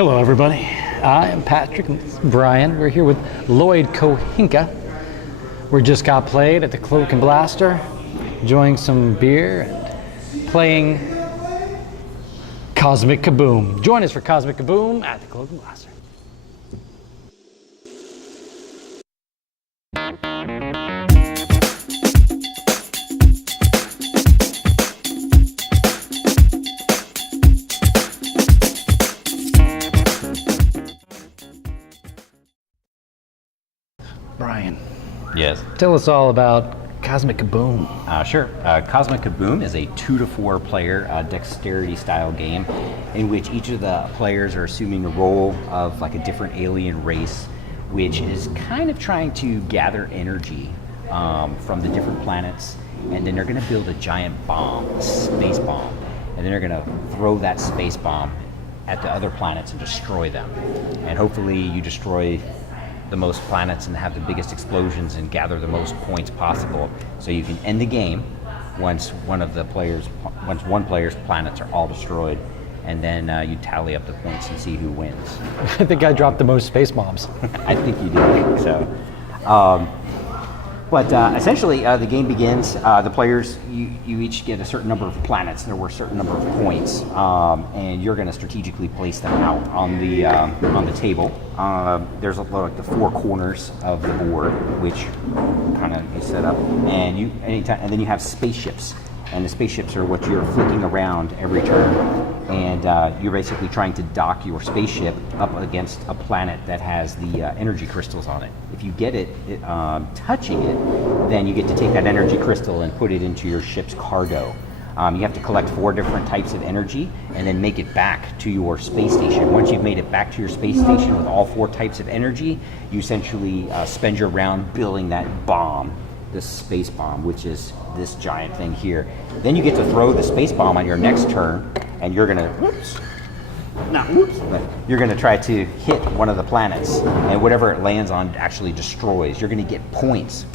Hello, everybody. I am Patrick and this is Brian. We're here with Lloyd Kohinka. We just got played at the Cloak and Blaster, enjoying some beer and playing Cosmic Kaboom. Join us for Cosmic Kaboom at the Cloak and Blaster. Brian. Yes. Tell us all about Cosmic Kaboom. Sure. Cosmic Kaboom is a 2 to 4 player dexterity style game in which each of the players are assuming a role of like a different alien race, which is kind of trying to gather energy from the different planets, and then they're going to build a giant bomb, a space bomb, and then they're going to throw that space bomb at the other planets and destroy them. And hopefully you destroy the most planets and have the biggest explosions and gather the most points possible, so you can end the game once one player's planets are all destroyed, and then you tally up the points and see who wins. I think I dropped the most space bombs. I think you did. So, but essentially, the game begins. The players, you each get a certain number of planets. There were a certain number of points, and you're going to strategically place them out on the table. There's like the 4 corners of the board, which kind of is set up, and then you have spaceships. And the spaceships are what you're flicking around every turn, and you're basically trying to dock your spaceship up against a planet that has the energy crystals on it. If you get it touching it, then you get to take that energy crystal and put it into your ship's cargo. You have to collect 4 different types of energy and then make it back to your space station. Once you've made it back to your space station with all 4 types of energy, you essentially spend your round building that bomb, this space bomb, which is this giant thing here. Then you get to throw the space bomb on your next turn, and you're gonna, you're gonna try to hit one of the planets, and whatever it lands on actually destroys. You're gonna get points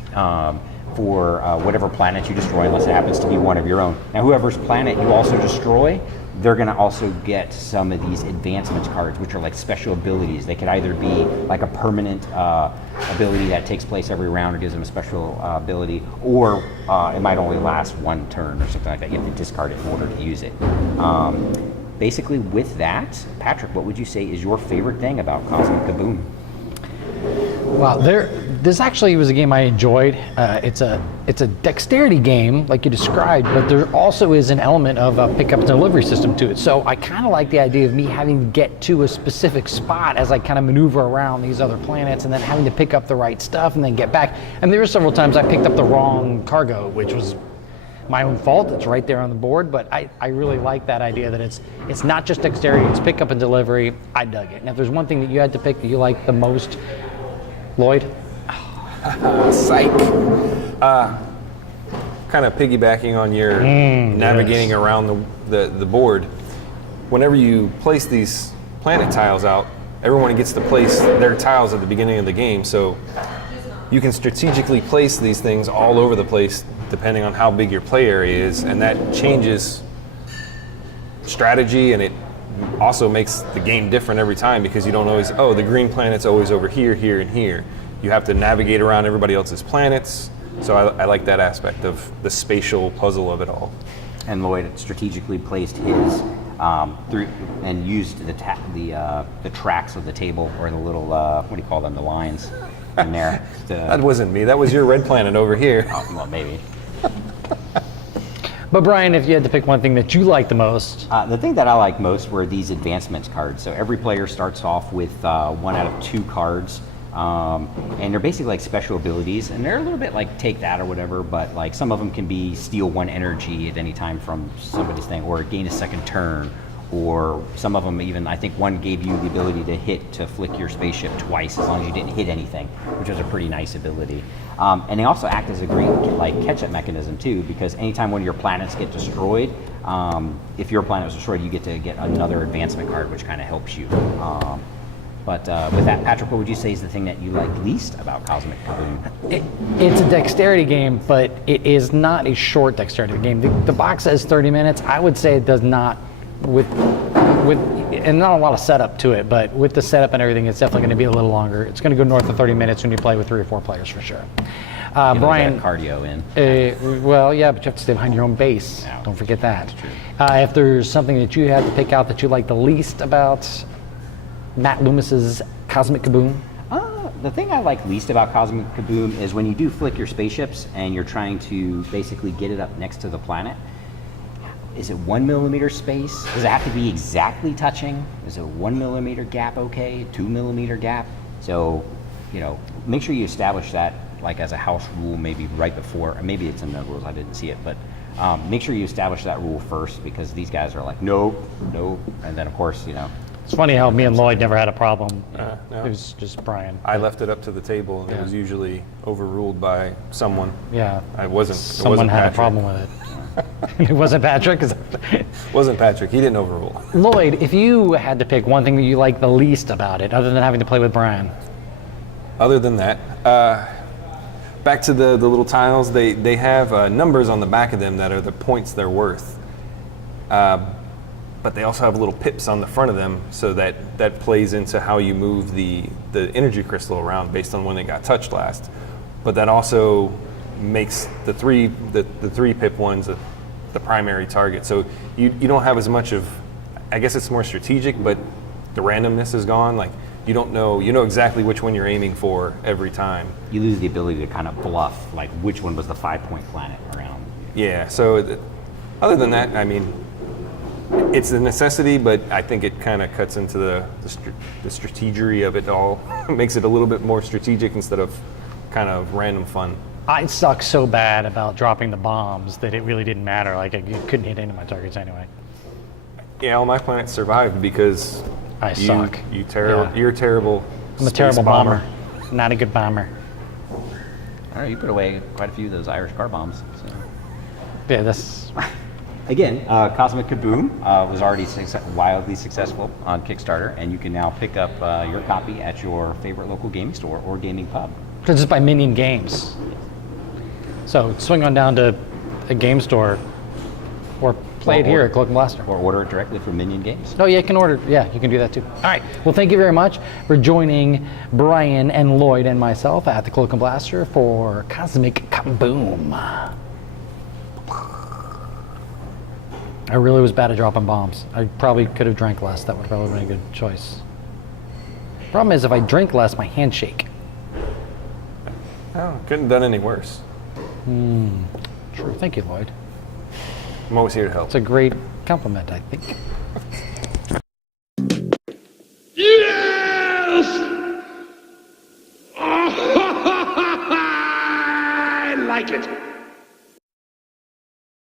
for whatever planet you destroy, unless it happens to be one of your own. Now, whoever's planet you also destroy, they're going to also get some of these advancement cards, which are like special abilities. They could either be like a permanent ability that takes place every round or gives them a special ability, or it might only last 1 turn or something like that. You have to discard it in order to use it. Basically, with that, Patrick, what would you say is your favorite thing about Cosmic Kaboom? Wow, this actually was a game I enjoyed. It's a dexterity game, like you described, but there also is an element of a pickup and delivery system to it. So I kind of like the idea of me having to get to a specific spot as I kind of maneuver around these other planets, and then having to pick up the right stuff and then get back. And there were several times I picked up the wrong cargo, which was my own fault. It's right there on the board, but I really like that idea that it's not just dexterity, it's pickup and delivery. I dug it. And if there's one thing that you had to pick that you like the most, Lloyd? Psych. Kind of piggybacking on your navigating around the board. Whenever you place these planet tiles out, everyone gets to place their tiles at the beginning of the game, so you can strategically place these things all over the place depending on how big your play area is, and that changes strategy, and it also makes the game different every time, because you don't always, the green planet's always over here, here, and here. You have to navigate around everybody else's planets. So I like that aspect of the spatial puzzle of it all. And Lloyd strategically placed his through and used the tracks of the table, or the little what do you call them, the lines in there. That wasn't me. That was your red planet over here. Oh, well, maybe. But Brian, if you had to pick one thing that you like the most? The thing that I like most were these advancements cards. So every player starts off with 1 out of 2 cards. And they're basically like special abilities, and they're a little bit like take that or whatever, but like some of them can be steal 1 energy at any time from somebody's thing, or gain a 2nd turn, or some of them even, I think one gave you the ability to flick your spaceship twice as long as you didn't hit anything, which was a pretty nice ability. And they also act as a great like catch-up mechanism too, because anytime one of your planets get destroyed, if your planet was destroyed, you get to get another advancement card, which kind of helps you. But with that, Patrick, what would you say is the thing that you like least about Cosmic Kaboom? It's a dexterity game, but it is not a short dexterity game. The box says 30 minutes. I would say it does not, with and not a lot of setup to it, but with the setup and everything, it's definitely going to be a little longer. It's going to go north of 30 minutes when you play with 3 or 4 players for sure. Brian, cardio in. well, yeah, but you have to stay behind your own base. Yeah, Don't forget that. that's true. If there's something that you had to pick out that you like the least about Matt Loomis's Cosmic Kaboom, The thing I like least about Cosmic Kaboom is when you do flick your spaceships and you're trying to basically get it up next to the planet. Is it 1 millimeter space? Does it have to be exactly touching? Is a 1 millimeter gap okay? 2 millimeter gap? So, make sure you establish that like as a house rule, maybe right before, or maybe it's in the rules, I didn't see it, but make sure you establish that rule first, because these guys are like, nope, and then of course, it's funny how me and Lloyd never had a problem. No. It was just Brian. I left it up to the table, and it was usually overruled by someone. Yeah. I wasn't. Someone had a problem with it. It wasn't Patrick? Wasn't Patrick. He didn't overrule. Lloyd, if you had to pick one thing that you like the least about it, other than having to play with Brian. Other than that, back to the little tiles, they have numbers on the back of them that are the points they're worth. But they also have little pips on the front of them, so that plays into how you move the energy crystal around based on when it got touched last. But that also makes the three pip ones the primary target. So you don't have as much of, I guess it's more strategic, but the randomness is gone. Like you know exactly which one you're aiming for every time. You lose the ability to kind of bluff, like which one was the 5-point planet around. Yeah. So other than that, I mean, it's a necessity, but I think it kind of cuts into the strategery of it all. Makes it a little bit more strategic instead of kind of random fun. I suck so bad about dropping the bombs that it really didn't matter. Like I couldn't hit any of my targets anyway. Yeah, all my planets survived because I suck. You're terrible. I'm a terrible bomber. Not a good bomber. All right, you put away quite a few of those Irish car bombs. So. Yeah, that's. Again, Cosmic Kaboom was already wildly successful on Kickstarter, and you can now pick up your copy at your favorite local gaming store or gaming pub. Just by Minion Games. So swing on down to a game store or play it here at Cloak and Blaster. Or order it directly from Minion Games. Oh, yeah, you can order. Yeah, you can do that too. All right. Well, thank you very much for joining Brian and Lloyd and myself at the Cloak and Blaster for Cosmic Kaboom. I really was bad at dropping bombs. I probably could have drank less. That would probably have been a good choice. Problem is, if I drink less, my hands shake. Oh, couldn't have done any worse. True. Thank you, Lloyd. I'm always here to help. It's a great compliment, I think. Yes! I like it.